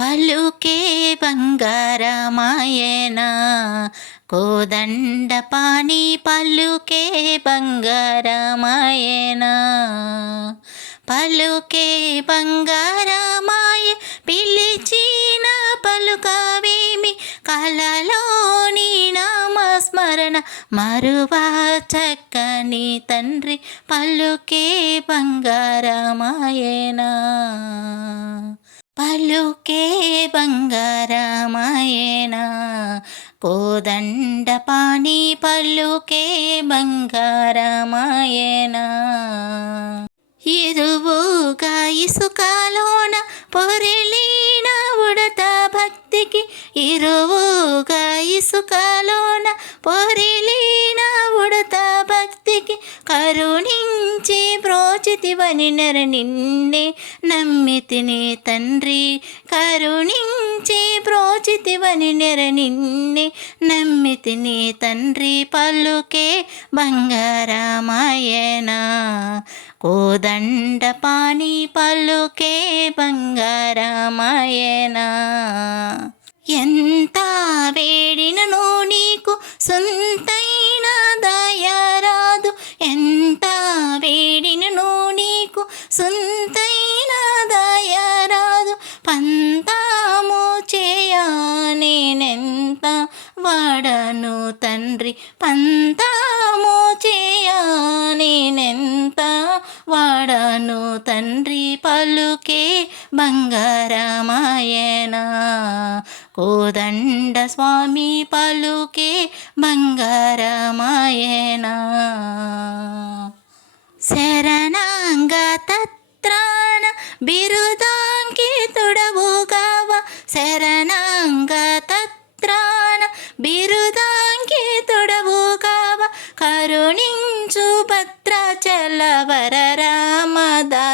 పలుకే బంగారమాయనా? కోదండ పాని పలుకే బంగారమాయనా? పలుకే బంగారమాయ పిలిచిన పలుకవేమి? కలలోని నామస్మరణ మరువా చక్కని తండ్రి పలుకే బంగారమాయనా? పలుకే బంగారమాయనా? కోదండ పాణి పలుకే బంగారమాయనా? ఇరువుగా ఇసుకలోన పొరిలిన ఉడత భక్తికి ఇరువుగా ఇసుకలోన పొరిలిన ఉడత భక్తికి కరుణించి బ్రోచితివని నెర నిన్నే నమ్మితిని తండ్రి. కరుణించి ప్రోచితివని నెర నిన్నే నమ్మితిని తండ్రి. పలుకే బంగారమాయనా. కోదండ పాణి పలుకే బంగారమాయనా. ఎంత వేడినను నీకు సొంతై సొంతైన దయరాదు పంతాము చేయా నేనెంత వాడను తండ్రి. పంతాము చేయా నేనెంత వాడను తండ్రి. పలుకే బంగారమాయన కోదండ స్వామి పలుకే బంగారమాయనా తత్రాన బిరుదాంకితుడవుగావ శరణాంగ తత్రాన. బిరుదాంకితుడవుగావ కరుణించు భద్రాచల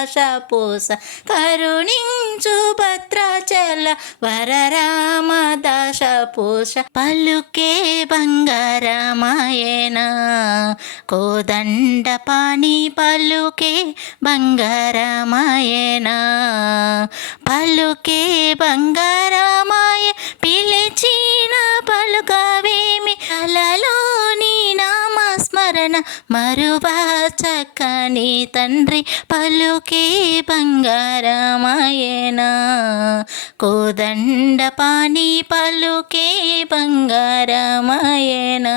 వర కరుణించు భద్రాచల వరరామ రామదాస పలుకే బంగారమాయనా. కోదండ పాణి పలుకే బంగారమాయనా. పలుకే బంగారమాయ నామస్మరణ మరువా చక్కని తండ్రి పలుకే బంగారమాయనా కోదండ పాని పలుకే బంగారమాయనా